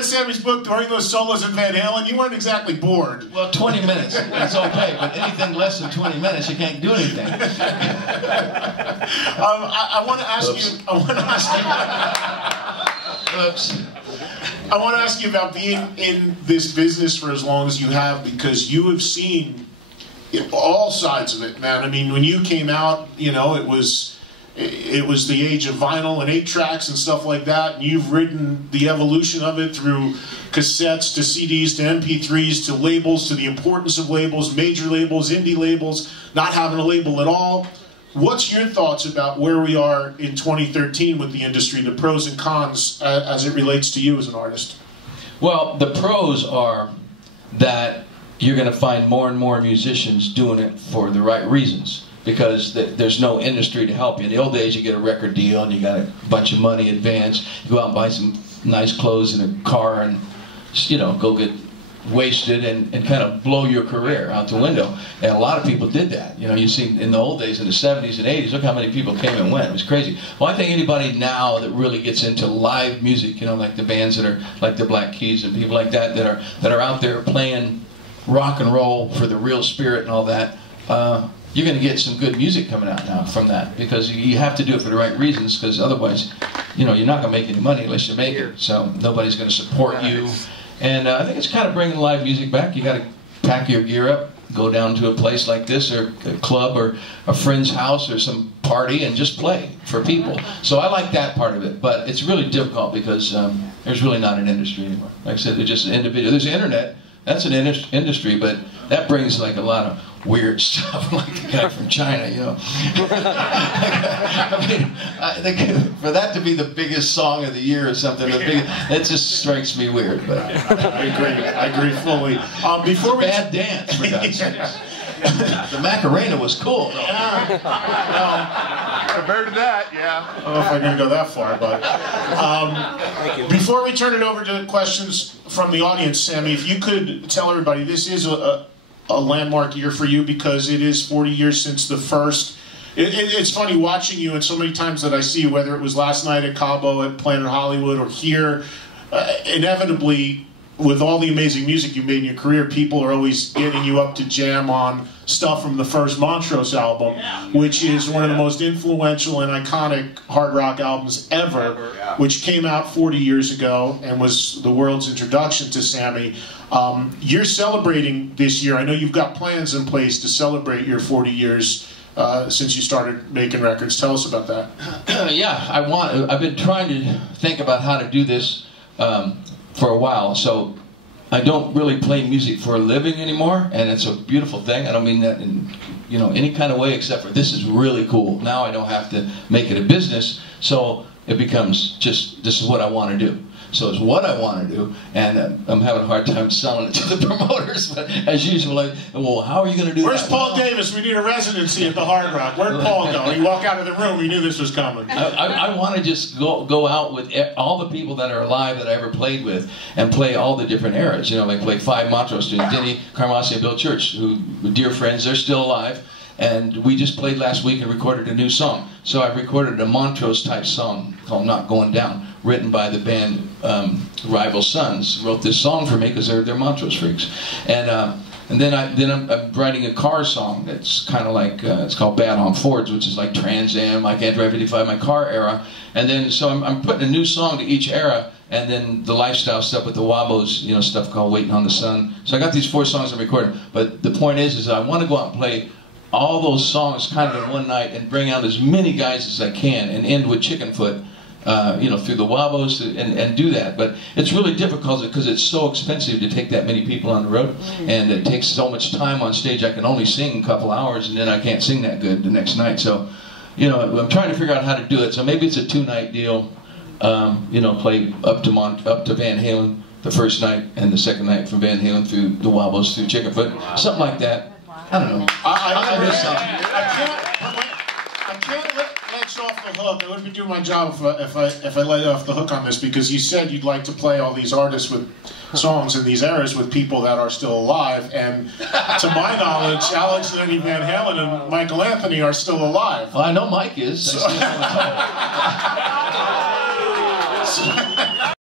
read Sammy's book during those solos in Van Halen, you weren't exactly bored. Well, 20 minutes, that's okay, but anything less than 20 minutes, you can't do anything. I want to ask you, Oops. I want to ask you about being in this business for as long as you have, because you have seen all sides of it, man. I mean, when you came out, you know, it was the age of vinyl and 8-tracks and stuff like that, and you've ridden the evolution of it through cassettes to CDs to MP3s to labels, to the importance of labels, major labels, indie labels, not having a label at all. What's your thoughts about where we are in 2013 with the industry, the pros and cons as it relates to you as an artist? Well, the pros are that you're going to find more and more musicians doing it for the right reasons, because there's no industry to help you. In the old days, you get a record deal and you got a bunch of money advance. You go out and buy some nice clothes and a car and, you know, go get wasted and kind of blow your career out the window. And a lot of people did that. You know, you see in the old days, in the 70s and 80s, look how many people came and went. It was crazy. Well, I think anybody now that really gets into live music, you know, like the bands that are like the Black Keys and people like that that are out there playing rock and roll for the real spirit and all that, you're going to get some good music coming out now from that, because you have to do it for the right reasons, because otherwise, you know, you're not going to make any money unless you make it. So nobody's going to support you. And I think it's kind of bringing live music back. You got to pack your gear up, go down to a place like this, or a club, or a friend's house, or some party, and just play for people. So I like that part of it, but it's really difficult because there's really not an industry anymore. Like I said, there's just an individual. There's the internet. That's an industry, but that brings like a lot of weird stuff, like the guy from China, you know. I mean, I think for that to be the biggest song of the year or something, it just strikes me weird. But I agree fully. Before we bad dance, for God's sakes. The Macarena was cool, though. Compared to that, yeah. I don't know if I'm going to go that far, but before we turn it over to questions from the audience, Sammy, if you could tell everybody, this is a landmark year for you, because it is 40 years since the first. It's funny watching you, and so many times that I see you, whether it was last night at Cabo, at Planet Hollywood, or here, inevitably, with all the amazing music you've made in your career, people are always getting you up to jam on stuff from the first Montrose album, which is one of the most influential and iconic hard rock albums ever, which came out 40 years ago and was the world's introduction to Sammy. You're celebrating this year. I know you've got plans in place to celebrate your 40 years since you started making records. Tell us about that. Yeah, I've been trying to think about how to do this for a while. So I don't really play music for a living anymore, and it's a beautiful thing. I don't mean that in, you know, any kind of way, except for this is really cool. Now I don't have to make it a business, so it becomes just, this is what I want to do. So it's what I want to do, and I'm having a hard time selling it to the promoters. But as usual, like, well, how are you going to do Where's that? Paul Davis? We need a residency at the Hard Rock. Where'd Paul go? He walked out of the room. We knew this was coming. I want to just go out with all the people that are alive that I ever played with, and play all the different eras. You know, like play 5 Montrose students, Denny, Carmassi, and Bill Church, who were dear friends. They're still alive. And we just played last week and recorded a new song. So I recorded a Montrose-type song called Not Going Down, written by the band Rival Sons. Wrote this song for me because they're Montrose freaks. And then I'm writing a car song that's kind of like, it's called Bad on Fords, which is like Trans Am, I Can't Drive 55, my car era. And then, so I'm putting a new song to each era, and then the lifestyle stuff with the Wabos, you know, stuff called Waiting on the Sun. So I got these 4 songs I'm recording. But the point is I want to go out and play all those songs kind of in one night and bring out as many guys as I can, and end with Chickenfoot, you know, through the Wabos, and do that. But it's really difficult because it's so expensive to take that many people on the road, and it takes so much time on stage. I can only sing a couple hours, and then I can't sing that good the next night. So, you know, I'm trying to figure out how to do it. So maybe it's a 2-night deal. You know, play up to Van Halen the first night, and the second night from Van Halen through the Wabos, through Chickenfoot, something like that. I don't know. I can't let you off the hook. I wouldn't be doing my job if I let you off the hook on this, because you said you'd like to play all these artists with songs in these eras with people that are still alive, and to my knowledge, Alex and Eddie Van Halen and Michael Anthony are still alive. Well, I know Mike is. I see him all the time.